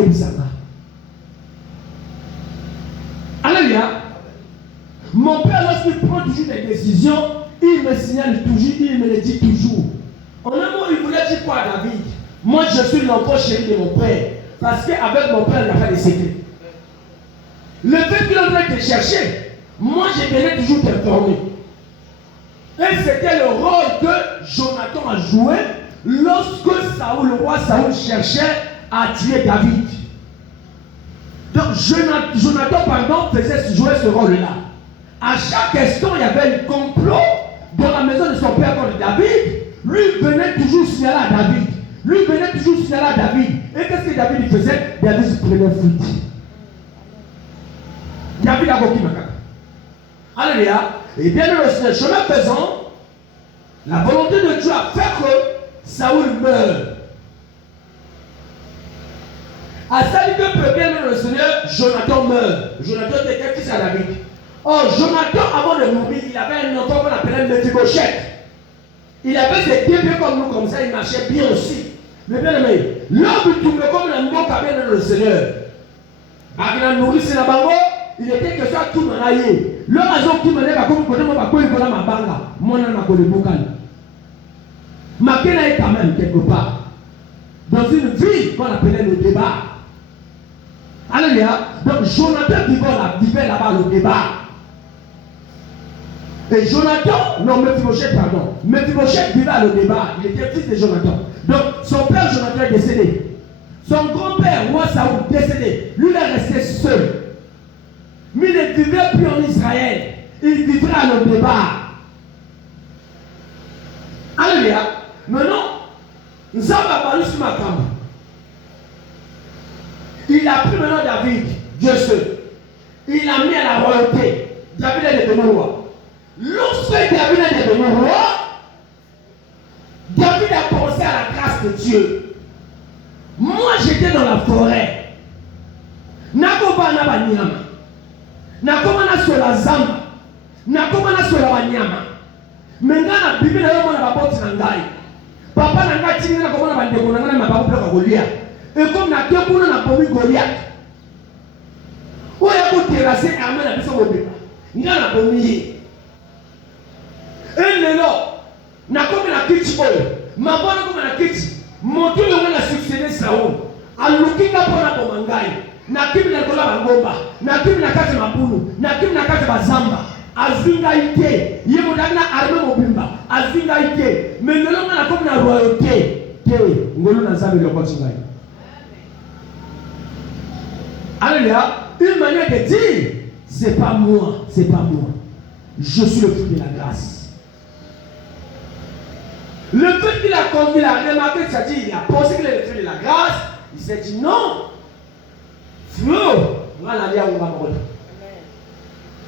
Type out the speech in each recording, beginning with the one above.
Yobisanga. Alléluia. Mon père, lorsqu'il prend toujours des décisions, il me signale toujours, il me le dit toujours. En un mot, il voulait dire quoi à David? Moi, je suis l'enfant chéri de mon père. Parce qu'avec mon père, il n'y a pas de secret. Le fait qu'il est en train de te chercher, moi, je venais toujours t'informer. Et c'était le rôle que Jonathan a joué lorsque Saoul, le roi Saoul, cherchait à tuer David. Donc, Jonathan, faisait jouer ce rôle-là. À chaque instant, il y avait un complot dans la maison de son père contre David. Lui venait toujours signaler à David. Lui venait toujours signaler à David. Et qu'est-ce que David faisait? David se prenait fuite. David a beaucoup de. Alléluia. Et bien le chemin faisant, la volonté de Dieu a fait que Saoul meure. À ça dit que bien le Seigneur, Jonathan meurt. Jonathan était fils à David. Or, Jonathan, avant de mourir, il avait un enfant qu'on appelait Mephibosheth. Il avait ses deux pieds comme nous, comme ça, il marchait bien aussi. Mais bien aimé, l'homme tombait comme un mot qu'a bien le Seigneur. Il a nourri ses bango, il était que ça tout m'anaïe. L'homme a dit qu'il m'a dit comme côté moi, il va ma banga. Moi, je m'a connu beaucoup. Ma kena est quand même quelque part dans une vie qu'on appelait le débat. Alléluia. Donc, Jonathan vivait là-bas le débat. Et Jonathan, non, Mephibosheth, pardon. Mephibosheth vivait le débat. Il était fils de Jonathan. Donc, son père Jonathan est décédé. Son grand-père, roi Saoul, décédé. Lui, il est resté seul. Mais il ne vivait plus en Israël. Il vivrait à le débat. Alléluia. Maintenant, nous avons parlé sur ma femme. Il a pris maintenant David, Dieu seul. Il l'a mis à la royauté. David est devenu roi. Lorsque David est devenu roi, David a pensé à la grâce de Dieu. Moi, j'étais dans la forêt. Nakoba na banyama. Nakoma na sola zamba. Nakoma na sola banyama. Mengana bibi na yomo na baboti na ngai. Papa na ngai tinga na komona bandeko na ngai mababu bloka Goliath. Et comme na tekuna na bomi Goliath. Oya ko terrasser armée na biso mobima. Ngana bomi. Et lelo nakomi na kiti oyo. Mabona koma na kiti. Moto yo na succéder Saoul. Alukinga pona bomangai. Na kimi na kola bangomba. Na kimi na kati mabunu. Na kimi na kati bazamba. Azinga ite. Yemo na armée mobimba. Azinga ite. Mais lelo na komi na royauté. Te ngolo na zambe le kotingai. Alléluia. Une manière de dire, c'est pas moi, c'est pas moi. Je suis le fruit de la grâce. Le fait qu'il a conduit, il a remarqué, c'est-à-dire, il a pensé qu'il est le fruit de la grâce, il s'est dit non.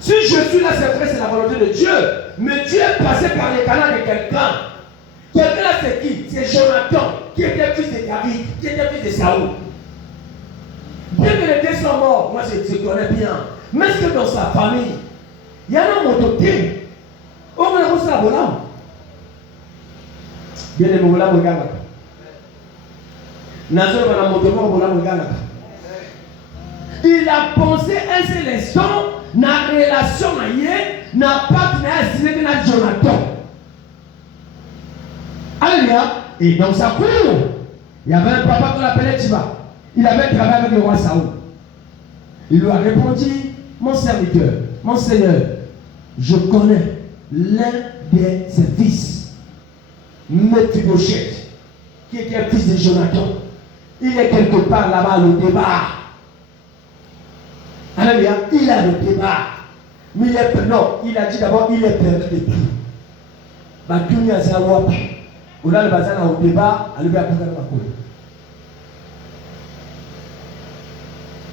Si je suis là, c'est vrai, c'est la volonté de Dieu. Mais Dieu est passé par les canaux de quelqu'un. Quelqu'un là, c'est qui? C'est Jonathan, qui était fils de David, qui était fils de Saoul. Bien que les deux sont morts, moi je connais bien. Mais est-ce que dans sa famille, il y a un mototé? On va voir ça là. Bien aimé, voilà mon gars. Il a pensé un seul instant, na relation n'a pas de Jonathan. Alléluia. Et dans sa cour, il y avait un papa qu'on appelait Tiba. Il avait travaillé avec le roi Saoul. Il lui a répondu, mon serviteur, mon Seigneur, je connais l'un de ses fils, Mephibosheth, qui était fils de Jonathan. Il est quelque part là-bas le débat. Alléluia, il a le débat. Mais il est non, il a dit d'abord, il est perdu de tout. Batumia Zawap, on a le bazar au débat, à lui apprendre ma cour.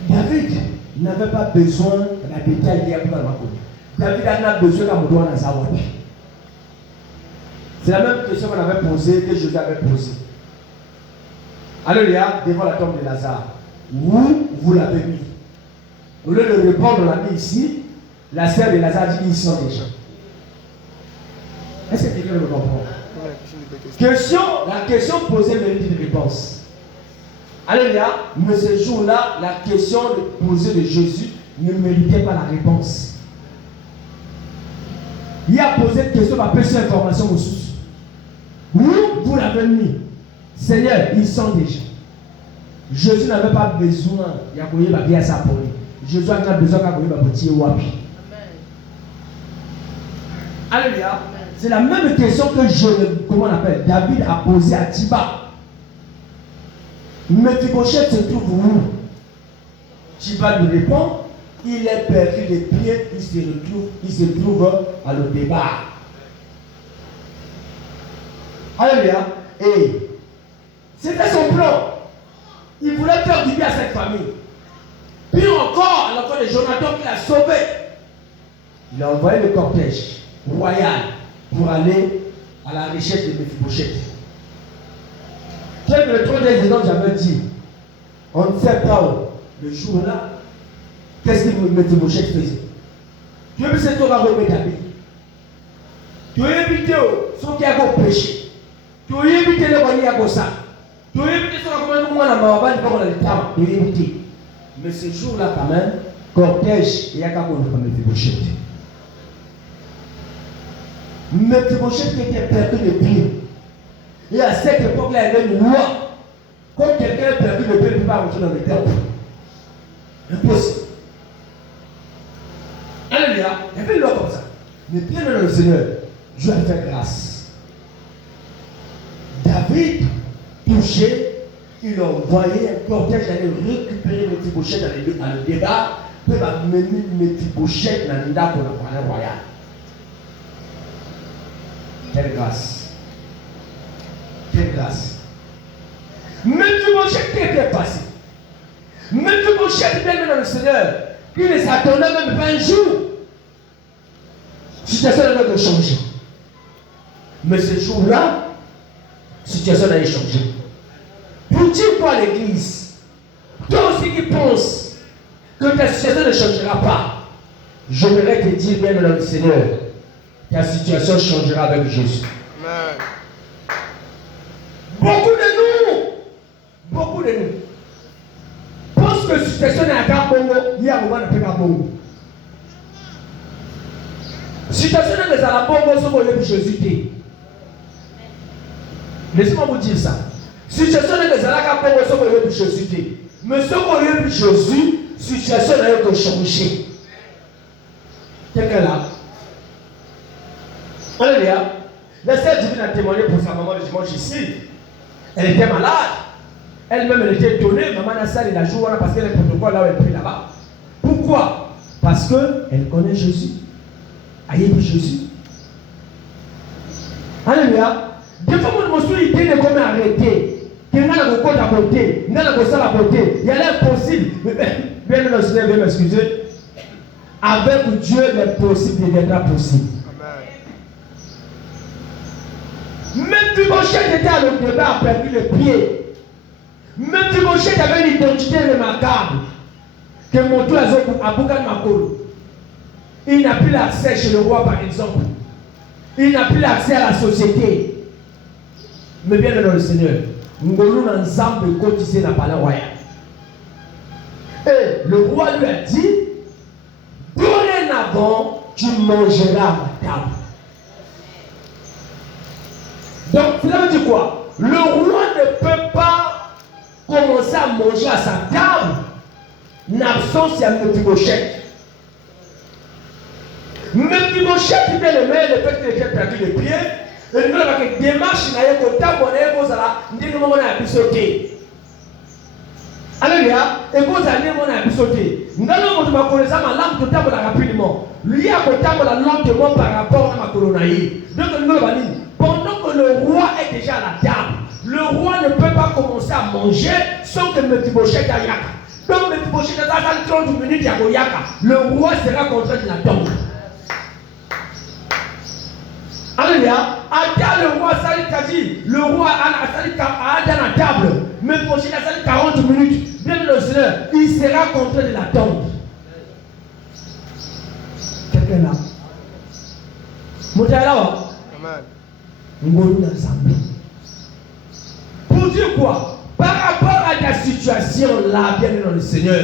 David n'avait pas besoin de la détail hier pour la côté. David a besoin d'un mot dans sa voix. C'est la même question qu'on avait posée, que Jésus avait posée. Alléluia, devant la tombe de Lazare. Où vous l'avez mis? Au lieu de répondre, on l'a mis ici. La sœur de Lazare dit ils sont déjà. Est-ce que quelqu'un me comprend? La question posée mérite une réponse. Alléluia. Mais ce jour-là, la question posée de Jésus ne méritait pas la réponse. Il a posé une question par plus d'informations aux sources. Où vous l'avez mis? Seigneur, ils sont déjà. Jésus n'avait pas besoin. Il a connu ma vie à sa poli. Jésus a besoin de connu ma petite wapi. Alléluia. C'est la même question que comment on appelle, David a posée à Tiba. Mephibosheth se trouve où? Tiba lui répond, il est perdu les pieds, il se trouve à le départ. Alléluia. Et c'était son plan. Il voulait faire du bien à cette famille. Puis encore, à l'enfant de Jonathan qui l'a sauvé, il a envoyé le cortège royal pour aller à la recherche de Mephibosheth. Tel que le 3 des ans, j'avais dit, on ne sait pas le jour-là, qu'est-ce que Mephibosheth faisait. Tu veux que tu vas remettre ta vie. Tu veux éviter ceux qui ont péché. Tu veux éviter les voyants à ça. Tu veux éviter ceux qui ont tu veux éviter. Mais ce jour-là, quand même, cortège, il y a qu'à voir Mephibosheth. Mephibosheth qui était perdu de pied. Et à cette époque-là, il y avait une loi. Quand quelqu'un est perdu de pied, il ne peut pas rentrer dans le temple. Impossible. Alléluia. Il y avait une loi comme ça. Mais bien dans le Seigneur, Dieu a fait grâce. David, touché, il a envoyé un cortège d'aller récupérer Mephibosheth dans le débat, pour amener Mephibosheth dans le palais royal. Quelle grâce. Quelle grâce. Mephibosheth qui était passé. Mephibosheth bien dans le Seigneur, qui ne s'attendait même pas un jour. Situation allait changer. Mais ce jour-là, situation allait changer. Pour dire quoi l'église? Toi aussi qui penses que ta situation ne changera pas, j'aimerais te dire bien dans le Seigneur, ta situation changera avec Jésus. Amen. Beaucoup de nous pensent que la situation est à Kabongo, il y a un moment de Kabongo. La situation est à la Bongo, ce qu'on a Jésus. Laissez-moi vous dire ça. La situation est à la Kabongo, ce qu'on a Jésus. Mais ce qu'on a Jésus, la situation est changée. Quelqu'un là? Alléluia. La sœur divine a témoigné pour sa maman le dimanche ici. Elle était malade. Elle-même, elle était étonnée. Maman Nassal, elle a joué parce qu'elle est protocole là où elle prie là-bas. Pourquoi? Parce qu'elle connaît Jésus. Elle Jésus. Alléluia. Des fois, mon monsieur, il était comme arrêté. Il y a un côté à côté. Il y a un côté à côté. Il y a l'impossible. Bien, le Seigneur vient m'excuser. Avec Dieu, l'impossible deviendra possible. Mephibosheth était à le débat, a perdu le pied. Mephibosheth avait une identité remarquable. Que mon tour à Bougan Makol. Il n'a plus l'accès chez le roi, par exemple. Il n'a plus l'accès à la société. Mais bien dans le Seigneur, nous avons ensemble cotisé dans le palais royal. Et le roi lui a dit, dorénavant, tu mangeras à ma table. Donc, cela veut dire quoi? Le roi ne peut pas commencer à manger à sa table n'absence à Mephibosheth. Mephibosheth, il est le maire, le fait qu'il ait perdu les pieds, et nous avons une démarche, il y a un table, il y a un sauté. Alléluia. Et vous allez mon sauté. Nous allons vous connaître ma lampe de table rapidement. Lui a un table lentement par rapport à ma colonaïe. Donc, nous allons dire. Pendant que le roi est déjà à la table, le roi ne peut pas commencer à manger sans que Mephibosheth a yaka. Donc Mephibosheth a 30 minutes à yaka. Le roi sera contraint de la tombe. Alléluia. Ada le roi Salit a dit, le roi a dans la table. Mephibosheth a sali 40 minutes. Bien le Seigneur, il sera contraint de la tombe. Quelqu'un là. Montez là. Amen. Pour dire quoi? Par rapport à ta situation, situation-là, bien dans le Seigneur,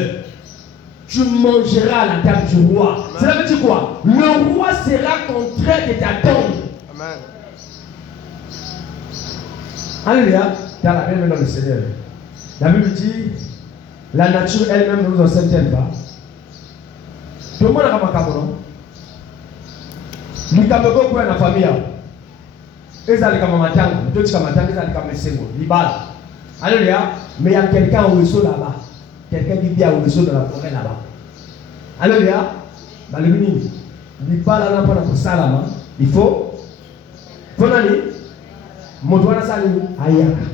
tu mangeras à la table du roi. Cela veut dire quoi? Le roi sera contraint de t'attendre. Amen. Alléluia. Dans la Bible dans le Seigneur. La Bible dit, la nature elle-même ne nous enseigne-t-elle pas? Tout le monde a remarqué, non? Nous avons beaucoup de famille. Ils ont des camarades, d'autres camarades, ils ont des camarades, libal. Alléluia. Mais il y a quelqu'un au réseau là-bas. Quelqu'un qui vit au réseau de la forêt là-bas. Alléluia. Libal là pour ça là-bas. Il faut aller. Motoana sali ayaka.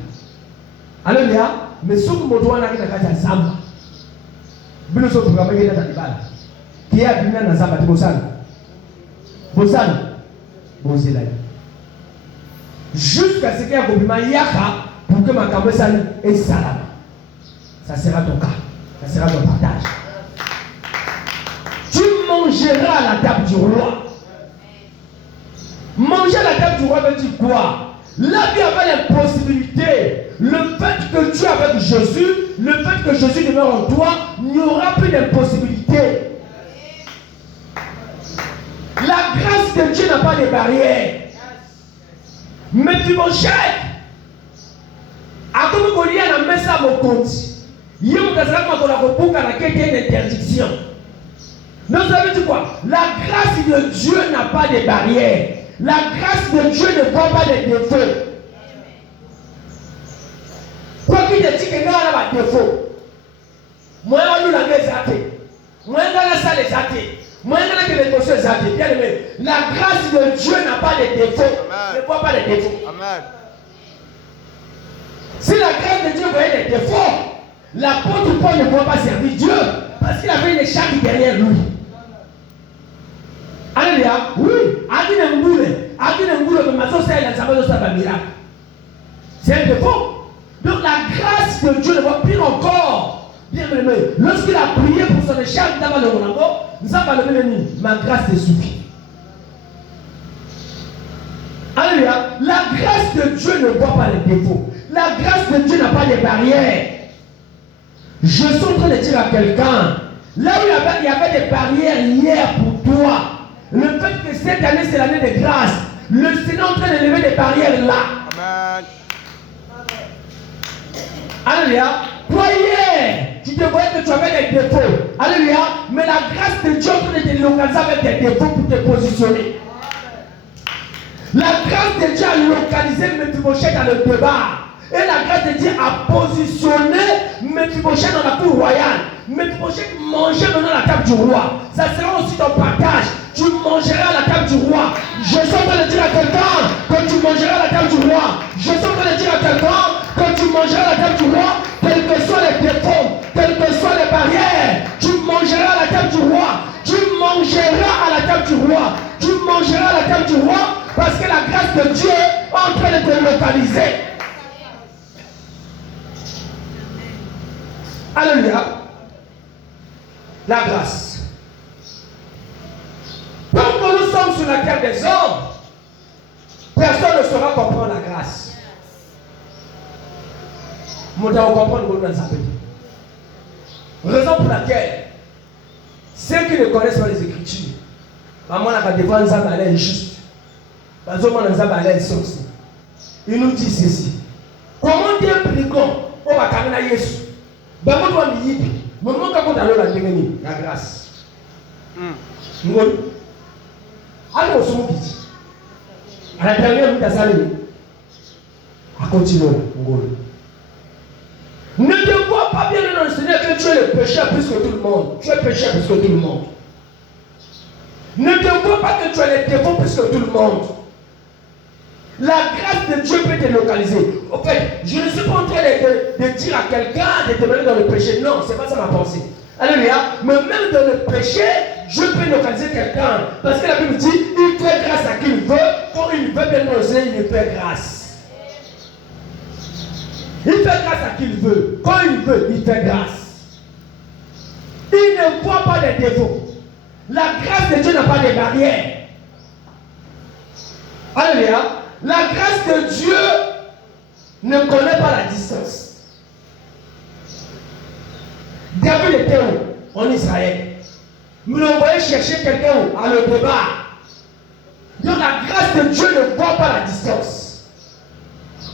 Alléluia. Mais ce que motoana qui n'a qu'à zamba. Bilo so programme qui est dans libal. Qui a bien dans zamba tu bosana. Bosana. Bosela. Jusqu'à ce qu'il y ait un compliment yaka pour que ma caméra sali est salama. Ça sera ton cas. Ça sera ton partage. Tu mangeras à la table du roi. Manger à la table du roi veut dire quoi? La vie avait l'impossibilité. Le fait que tu es avec Jésus, le fait que Jésus demeure en toi, il n'y aura plus d'impossibilité. La grâce de Dieu n'a pas de barrières. Mais tu m'enchaînes. À comme on dit à la messe à mon compte. Il y a une interdiction. Donc ça veut dire quoi? La grâce de Dieu n'a pas de barrières. La grâce de Dieu ne voit pas les défauts. Quoi qu'il te dise que nous avons des défauts. Moi, on nous a des athées. Moi, on a ça les athées. Moi, on a que les dossiers athées. Bien aimé, la grâce de Dieu n'a pas de défauts. Ne voit pas les défauts. Amen. Si la grâce de Dieu voyait les défauts, l'apôtre Paul ne pourrait pas servir Dieu parce qu'il avait une écharpe derrière lui. Alléluia. Oui. C'est un défaut. Donc la grâce de Dieu ne va pire encore. Bien aimé. Lorsqu'il a prié pour son écharpe d'abord le Ronaldo, ma grâce te suffit. Alléluia. La grâce de Dieu ne voit pas les défauts. La grâce de Dieu n'a pas de barrières. Je suis en train de dire à quelqu'un, là où il y avait des barrières hier pour toi, le fait que cette année c'est l'année de grâce, le Seigneur est en train de lever des barrières là. Amen. Alléluia. Toi hier, tu te voyais que tu avais des défauts. Alléluia. Mais la grâce de Dieu est en train de te localiser avec des défauts pour te positionner. La grâce de Dieu a localisé Mephibosheth dans le débat. Et la grâce de Dieu a positionné Mephibosheth dans la cour royale. Mephibosheth mangeait maintenant à la table du roi. Ça sera aussi ton partage. Tu mangeras à la table du roi. Je suis en train de dire à quelqu'un que tu mangeras à la table du roi. Je suis en train de dire à quelqu'un que tu mangeras à la table du roi, quels que soient les défauts, quelles que soient les barrières. Tu mangeras à la table du roi. Tu mangeras à la table du roi. Tu mangeras à la table du roi parce que la grâce de Dieu est en train de te localiser. Alléluia. La grâce. Tant que nous sommes sur la terre des hommes, personne ne saura comprendre la grâce. Moi, je comprendre dans sa vie. Raison pour laquelle ceux qui ne connaissent pas les Écritures, maman n'a pas défendu ça, elle est juste. Parce que moi, elle est sortie. Il nous dit ceci. Comment dire brigand au Bakamina Yesu? Ben moi, je me dis, mais moi, quand on a la grâce. Ngoli. Alors, on se dit. À la dernière minute, ça a continué. Ngoli. Ne te vois pas bien dans le Seigneur que tu es le pécheur plus que tout le monde. Tu es pécheur plus que tout le monde. Ne te vois pas que tu es le défaut plus que tout le monde. La grâce de Dieu peut te localiser. En fait, je ne suis pas en train de dire à quelqu'un de te mener dans le péché. Non, ce n'est pas ça ma pensée. Alléluia. Mais même dans le péché, Dieu peut localiser quelqu'un. Parce que la Bible dit, il fait grâce à qui il veut. Quand il veut bien oser, il fait grâce. Il fait grâce à qui il veut. Quand il veut, il fait grâce. Il ne voit pas les défauts. La grâce de Dieu n'a pas de barrières. Alléluia. La grâce de Dieu ne connaît pas la distance. David était où? En Israël. Vous l'envoyez chercher quelqu'un où? À le débat. Donc la grâce de Dieu ne voit pas la distance.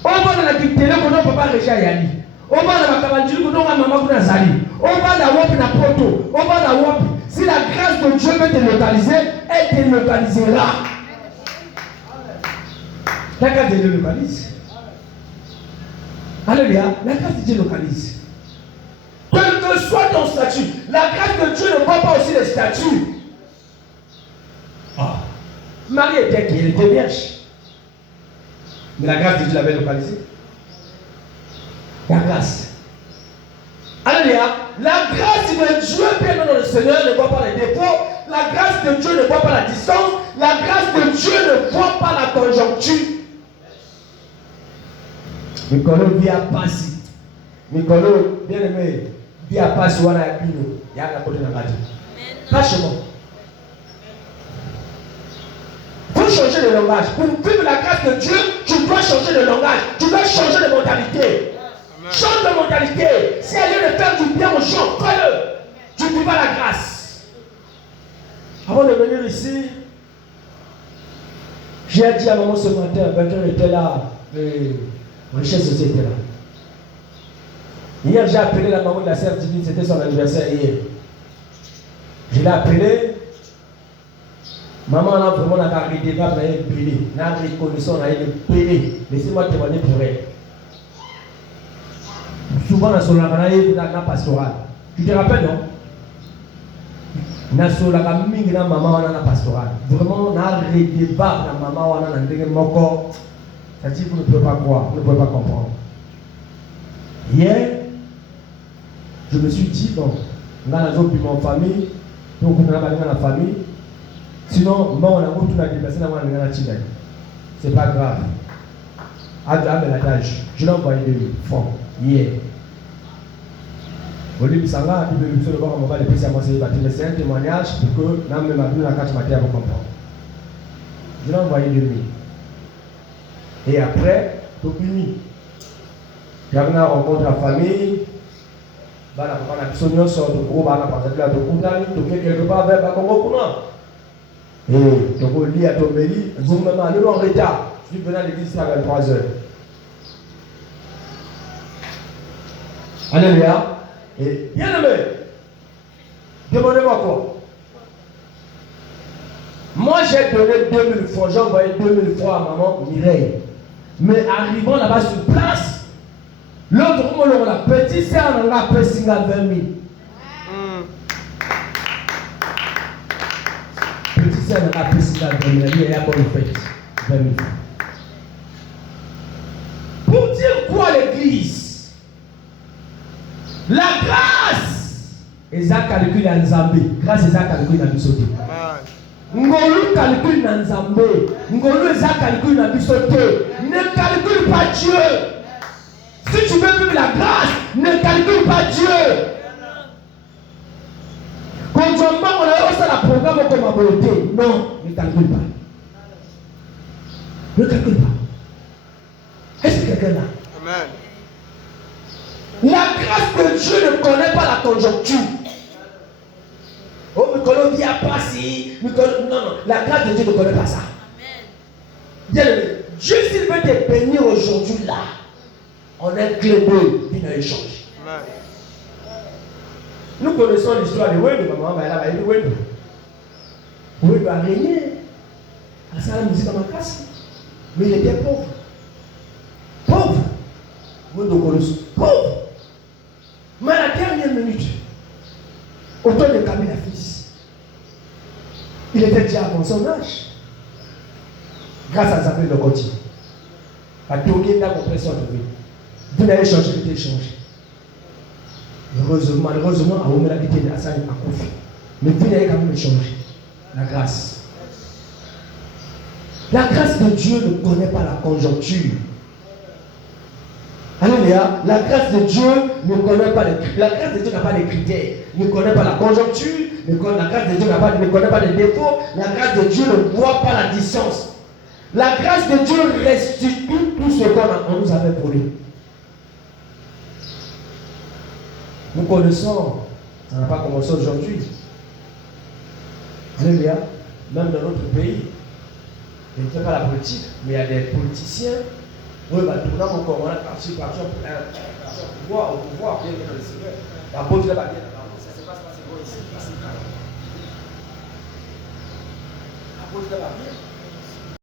On va dans la télé, on ne peut pas réussir à y aller. On va dans la cabane, on va maman pour Nazali. On va dans Wop na Poto. On va dans Wop. Si la grâce de Dieu veut te localiser, elle te localisera. La grâce de Dieu localise. Alléluia. La grâce de Dieu localise. Quel que soit ton statut, la grâce de Dieu ne voit pas aussi les statuts. Marie était qui? Elle était vierge. Mais la grâce de Dieu l'avait localisée. La grâce. Alléluia. La grâce de Dieu, bien dans le Seigneur, ne voit pas les défauts. La grâce de Dieu ne voit pas la distance. La grâce de Dieu ne voit pas la conjoncture. Mikolo via passi. Mikolo, bien aimé, via passi wana ya bino. Ya na côté na radio. Pas chez moi. Pour changer de langage, pour vivre la grâce de Dieu, tu dois changer de langage, tu dois changer de mentalité. Amen. Change de mentalité. Si elle vient de faire du bien aux gens, fais-le. Tu ne vis pas la grâce. Avant de venir ici, j'ai dit à maman ce matin, Benjamin était là, Richesse aussi était là. Hier, j'ai appelé la maman de la sœur divine, c'était son anniversaire hier. Je l'ai appelé. Maman a vraiment arrêté, n'a reconnaissance, n'a payé. Laissez-moi témoigner pour elle. Souvent, dans la pastoral. Tu te rappelles, non? Dans la maman a pastoral. Vraiment, on a arrêté la maman a encore. Ça dit que vous ne pouvez pas croire, vous ne pouvez pas comprendre. Hier, je me suis dit, bon, on a mon famille, donc on a la famille. Sinon, moi, on a tout la déplacé dans la Chine. C'est pas grave. Je l'ai envoyé de lui, francs, hier. Olivier Sanga, il veut le voir, on va le passer à moi, c'est un témoignage pour que l'âme me m'a la carte matière pour comprendre. Je l'ai envoyé de lui. Et après, tout fini. J'avais rencontré la famille. On a besoin de sorte de groupe, on a passé là de Koundani, de quelque part vers le Congo Kouna. Et donc on lit à Tombéli, vous me m'allez en retard. Je suis venu à l'église à 23h. Alléluia. Et bien aimé, demandez-moi quoi? Moi j'ai donné 2000 francs, j'ai envoyé 2000 francs à maman Mireille. Mais arrivant là-bas sur place, l'autre moment, la petite sœur en a payé 20 000. Petite sœur en a payé 20 000. Elle a bonne fête. 20 000. Pour dire quoi l'église? La grâce. Ezak calcule en Zambie. Grâce Ezak calcule en Bisoté. Ngolu calcule dans Zambé. Ngolu Ezak calcule dans Bisoté. Ne calcule pas Dieu. Si tu veux vivre la grâce, ne calcule pas Dieu. Quand tu as la programme comme ma beauté, non, ne calcule pas. Ne calcule pas. Est-ce que quelqu'un là? Amen. La grâce de Dieu ne connaît pas la conjoncture. Oh, mais qu'on vient pas si. Non, non, la grâce de Dieu ne connaît pas ça. Bien aimé, Dieu s'il veut te bénir aujourd'hui là, on a un clé d'eau, il a échangé. Nous connaissons l'histoire de Wendou, maman, elle a dit Wendou. Wendou a régné. À ça, la musique à ma casse. Mais il était pauvre. Pauvre. Wendou Colosso. Pauvre. Mais à la dernière minute, au temps de Camille la fils, il était déjà avant son âge. Grâce à Zabel de Côtier. À Togué, il a compris son vie. Vous n'avez changé, il était changé. Malheureusement, à Omela qui était à ça, à Kofi. Mais vous n'avez quand même changé. La grâce. La grâce de Dieu ne connaît pas la conjoncture. Alléluia. La grâce de Dieu ne connaît pas la grâce de Dieu n'a pas de critères. Ne connaît pas la conjoncture. La grâce de Dieu ne connaît pas les défauts. La grâce de Dieu ne voit pas la distance. La grâce de Dieu restitue tout ce qu'on nous avait volé. Nous connaissons Ça n'a pas commencé aujourd'hui. Alléluia. Même dans notre pays, je ne fais pas la politique, mais il y a des politiciens. Oui, bah, tout le monde encore, on a parti au pouvoir, bien que dans le Seigneur. La bonne va bien dans la route, ça se passe pas, c'est bon ici, ici, là. La bonne va bien.